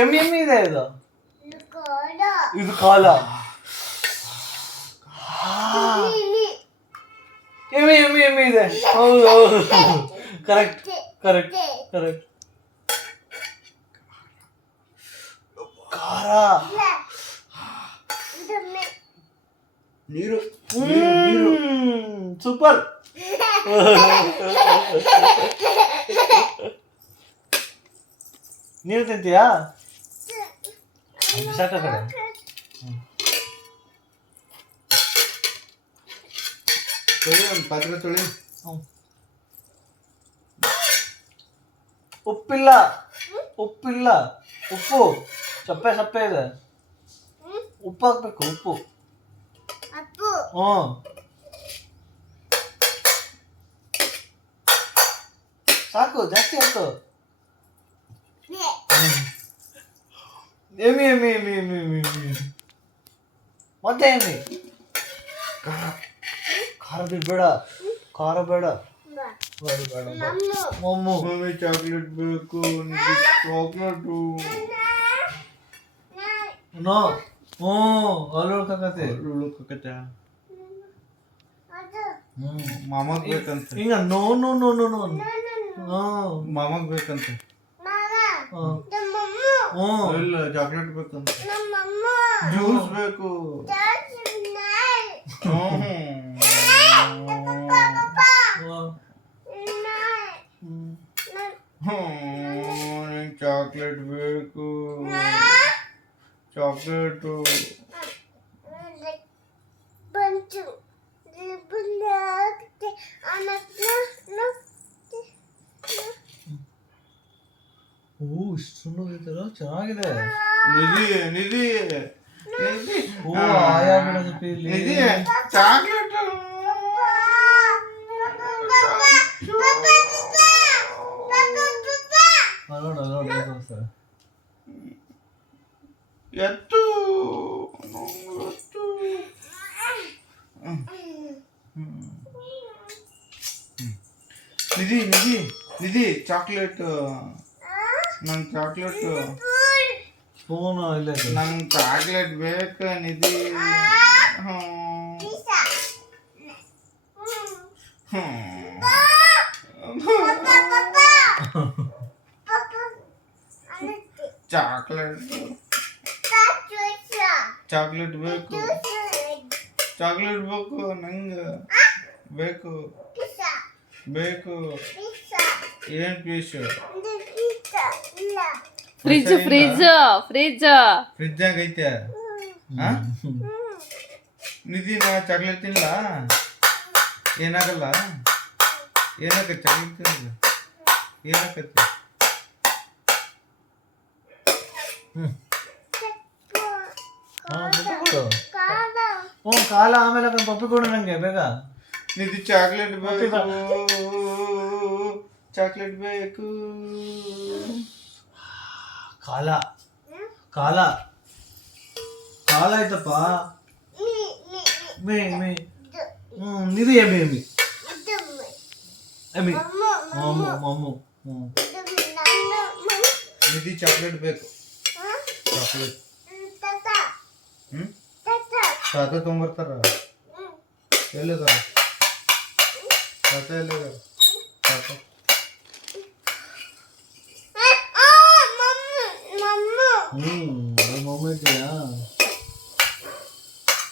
ಎಮ್ಮಿ ಎಮ್ಮಿ ಇದೆ ಇದು. ಇದು ಕಾಲ. ಎಮ್ಮಿ ಎಮ್ಮಿ ಎಮ್ಮಿ ಇದೆ. ಹೌದು ಹೌದು ಕರೆಕ್ಟ್ ಕರೆಕ್ಟ್ ಕರೆಕ್ಟ್. ಖಾರ. ನೀರು. ಸೂಪರ್. ನೀರು ತಿಂತೀಯಾ? ಸಾಕ ಕಡೆ. ತೊಳಿ ಒಂದು ಪಾತ್ರೆ ತೊಳಿ. ಉಪ್ಪಿಲ್ಲ ಉಪ್ಪಿಲ್ಲ. ಉಪ್ಪು ಸಪ್ಪೆ ಸಪ್ಪೆ ಇದೆ. ಉಪ್ಪು ಹಾಕ್ಬೇಕು. ಉಪ್ಪು. ಸಾಕು, ಜಾಸ್ತಿ ಆಯ್ತು. ಎಮ್ಮಿ ಎಮ್ಮಿ ಎಮ್ಮಿ ಎಮ್ಮಿ ಎಮ್ಮಿ ಮತ್ತೆ ಎಮ್ಮಿ. ಖಾರ ಬೇಡ, ಖಾರ ಬೇಡ. ಮಮ್ಮು ಚಾಕ್ಲೇಟ್ ಬೇಕು. Chocolate no. ಅಲ್ಲೋಳ್ಕತೆ ಮಾಮಗ್ ಬೇಕಂತ. ಹಿಂಗ no no no no no. ಮಾಮಗ್ ಬೇಕಂತ. ಇಲ್ಲ ಚಾಕ್ಲೇಟ್ ಬೇಕಂತ. ಜ್ಯೂಸ್ ಬೇಕು. ಚಾಕ್ಲೇಟ್ ಬೇಕು. ಚಾಕ್ಲೇಟು ಇಷ್ಟು ಚೆನ್ನಾಗಿದೆ. ನಿಧಿ ನಿಧಿ ನಿಧಿ. ಆಯಾ ಬಿಡೋದಪ್ಪ ಇಲ್ಲಿ. ನಿಧಿ ಚಾಕ್ಲೇಟ್. ನೋಡು ಎತ್ತು. ನಿಧಿ ನಿಧಿ ನಿಧಿ ಚಾಕ್ಲೇಟ್. ನಂಗೆ ಚಾಕ್ಲೇಟ್. ಸ್ಪೂನು ಇಲ್ಲ. ನಂಗೆ ಚಾಕ್ಲೇಟ್ ಬೇಕ ನಿಧಿ. ಚಾಕ್ಲೇಟ್ ಚಾಕ್ಲೇಟ್ ಬೇಕು. ಚಾಕ್ಲೇಟ್ ಬೇಕು ನಂಗೆ. ಬೇಕು ಬೇಕು. ಏನ್ ಪೀಸ್? ಫ್ರಿಜ್ ಫ್ರಿಜ್ ಫ್ರಿಜ್ ಫ್ರಿಜ್ಜಾಗ ಐತೆ. ನಿಧಿ ನಾ ಚಾಕ್ಲೇಟ್ ತಿನ್ನಲ್ಲ. ಏನಾಗಲ್ಲ. ಏನಾಗತ್ತೆ ಚಾಕ್ಲೇಟ್ ತಿನ್ನಲ್ಲ. ಏನಾಗತ್ತೆ? ಕಾಲ ಆಮೇಲೆ ಪಪ್ಪಿ ಕೊಡು ನಂಗೆ ಬೇಗ. ನಿಧಿ ಚಾಕ್ಲೇಟ್ ಬೇಕು. ಚಾಕ್ಲೇಟ್ ಬೇಕು. ಕಾಲ ಕಾಲ ಕಾಲ ಆಯ್ತಪ್ಪ. ಮೇ ಮೇ ನಿಧಿ ಎಮ್ಮಿ ಎಮ್ಮಿ ಎಮ್ಮಿ ಮಮ್ಮು ಮಮ್ಮು. ನಿಧಿ ಚಾಕ್ಲೇಟ್ ಬೇಕು. ಚಾಕ್ಲೇಟ್. ತಾತ ತೊಗೊಂಬರ್ತಾರ. ಎಲ್ಲದಾರ ತಾತ? ಎಲ್ಲದಾರ ತಾತ? ಮಮ್ಮಿ ಇದೆಯಾ?